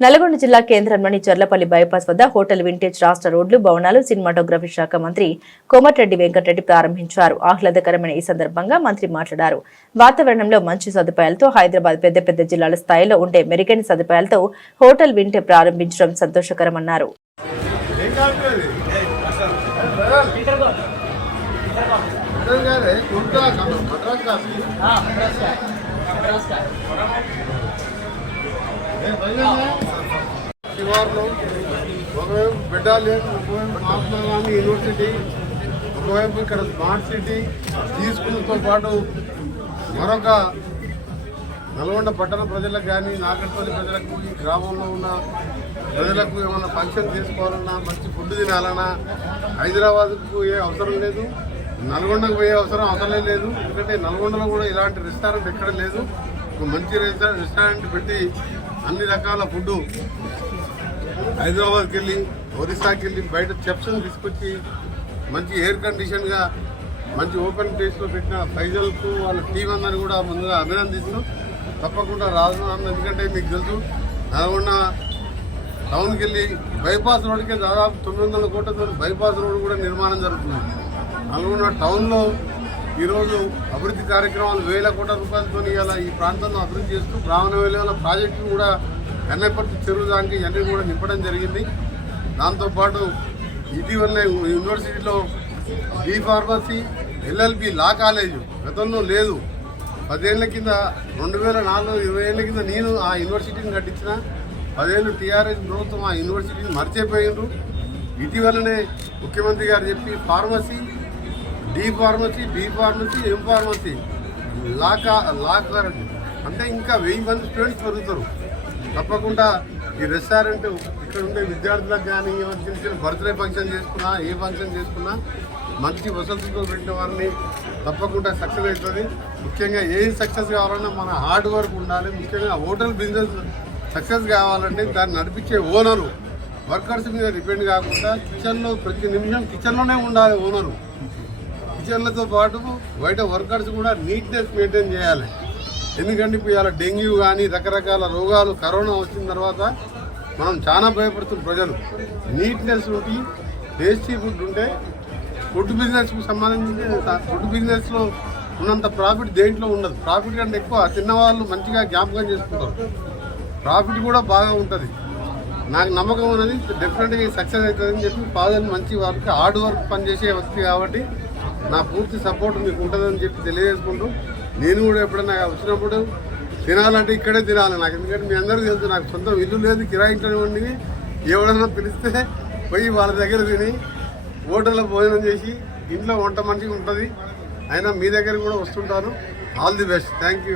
నల్గొండ జిల్లా కేంద్రంలోని చర్లపల్లి బైపాస్ వద్ద హోటల్ వింటేజ్ రాష్ట్ర రోడ్లు భవనాలు సినిమాటోగ్రఫీ శాఖ మంత్రి కోమటిరెడ్డి వెంకటరెడ్డి ప్రారంభించారు. ఆహ్లాదకరమైన ఈ సందర్భంగా మంత్రి మాట్లాడారు. వాతావరణంలో మంచి సదుపాయాలతో హైదరాబాద్ పెద్ద పెద్ద జిల్లాల స్థాయిలో ఉండే మెరుగైన సదుపాయాలతో హోటల్ వింటే ప్రారంభించడం సంతోషకరమన్నారు. మద్రాస్ శివార్లు ఒకవైపు బెటాలియన్ ఒకవైపు మహాత్మా గాంధీ యూనివర్సిటీ ఒకవైపు ఇక్కడ స్మార్ట్ సిటీ తీసుకున్నతో పాటు మరొక నల్గొండ పట్టణ ప్రజలకు కానీ నాగర్పల్లి ప్రజలకు ఈ గ్రామంలో ఉన్న ప్రజలకు ఏమైనా ఫంక్షన్ చేసుకోవాలన్నా మంచి ఫుడ్ తినాలన్నా హైదరాబాద్కు ఏ అవసరం లేదు నల్గొండకు పోయే అవసరం అవసరం లేదు. ఎందుకంటే నల్గొండలో కూడా ఇలాంటి రెస్టారెంట్ ఎక్కడ లేదు. ఒక మంచి రెస్టారెంట్ పెట్టి అన్ని రకాల ఫుడ్ హైదరాబాద్కి వెళ్ళి ఒరిస్సాకి వెళ్ళి బయట చెప్స్ని తీసుకొచ్చి మంచి ఎయిర్ కండిషన్గా మంచి ఓపెన్ ప్లేస్లో పెట్టిన ఫైజల్కు వాళ్ళ టీం అందరిని కూడా ముందుగా అభినందిస్తూ తప్పకుండా రాజు ఎందుకంటే మీకు తెలుసు నల్గొండ టౌన్కి వెళ్ళి బైపాస్ రోడ్కి దాదాపు తొమ్మిది వందల కోట్లతో బైపాస్ రోడ్ కూడా నిర్మాణం జరుగుతుంది. నల్గొండ టౌన్లో ఈరోజు అభివృద్ధి కార్యక్రమాలు వేల కోట్ల రూపాయలతో ఇవాళ ఈ ప్రాంతంలో అభివృద్ధి చేస్తూ బ్రాహ్మణ వేల ప్రాజెక్టులు కూడా కన్నెపర్తి చెరువు దానికి ఇవన్నీ కూడా నింపడం జరిగింది. దాంతోపాటు ఇటీవలనే యూనివర్సిటీలో B pharmacy LLB law college గతంలో లేదు. పదేళ్ళ కింద రెండు వేల నాలుగు ఇరవై ఏళ్ళ కింద నేను ఆ యూనివర్సిటీని కట్టించిన. పదేళ్ళు టీఆర్ఎస్ ప్రభుత్వం ఆ యూనివర్సిటీని మర్చిపోయిండ్రు. ఇటీవలనే ముఖ్యమంత్రి గారు చెప్పి pharmacy D pharmacy B pharmacy M pharmacy. Law కా లా అంటే ఇంకా వెయ్యి మంది స్టూడెంట్స్ పెరుగుతారు. తప్పకుండా ఈ రెస్టారెంట్ ఇక్కడ ఉండే విద్యార్థులకు కానీ చిన్న చిన్న బర్త్డే ఫంక్షన్ చేసుకున్నా ఏ ఫంక్షన్ చేసుకున్నా మంచి వసతులతో పెట్టిన వారిని తప్పకుండా సక్సెస్ అవుతుంది. ముఖ్యంగా ఏ సక్సెస్ కావాలన్నా మన హార్డ్ వర్క్ ఉండాలి. ముఖ్యంగా హోటల్ బిజినెస్ సక్సెస్ కావాలంటే దాన్ని నడిపించే ఓనరు. వర్కర్స్ మీద డిపెండ్ కాకుండా కిచెన్లో ప్రతి నిమిషం కిచెన్లోనే ఉండాలి ఓనరు. కిచెన్లతో పాటు బయట వర్కర్స్ కూడా నీట్నెస్ మెయింటైన్ చేయాలి. ఎందుకంటే ఇప్పుడు ఇలా డెంగ్యూ కానీ రకరకాల రోగాలు కరోనా వచ్చిన తర్వాత మనం చాలా భయపడుతున్న ప్రజలు. నీట్నెస్ ఉండి టేస్టీ ఫుడ్ ఉంటే ఫుడ్ బిజినెస్కు సంబంధించిన ఫుడ్ బిజినెస్లో ఉన్నంత ప్రాఫిట్ దేంట్లో ఉండదు. ప్రాఫిట్ కంటే ఎక్కువ తిన్నవాళ్ళు మంచిగా జ్ఞాపకం చేసుకుంటారు. ప్రాఫిట్ కూడా బాగా ఉంటుంది. నాకు నమ్మకం అనేది డెఫినెట్గా సక్సెస్ అవుతుందని చెప్పి ఫాదర్ మంచి వర్క్ హార్డ్ వర్క్ పనిచేసే వ్యక్తి కాబట్టి నా పూర్తి సపోర్ట్ మీకు ఉంటుందని చెప్పి తెలియజేసుకుంటూ నేను కూడా ఎప్పుడైనా వచ్చినప్పుడు తినాలంటే ఇక్కడే తినాలి. నాకు ఎందుకంటే మీ అందరికీ తెలుసు నాకు సొంతం ఇల్లు లేదు కిరాయించడం ఉండి ఎవడన్నా పిలిస్తే పోయి వాళ్ళ దగ్గర తిని హోటల్లో భోజనం చేసి ఇంట్లో వంట మంచిగా ఉంటుంది. అయినా మీ దగ్గర కూడా వస్తుంటాను. All the best thank you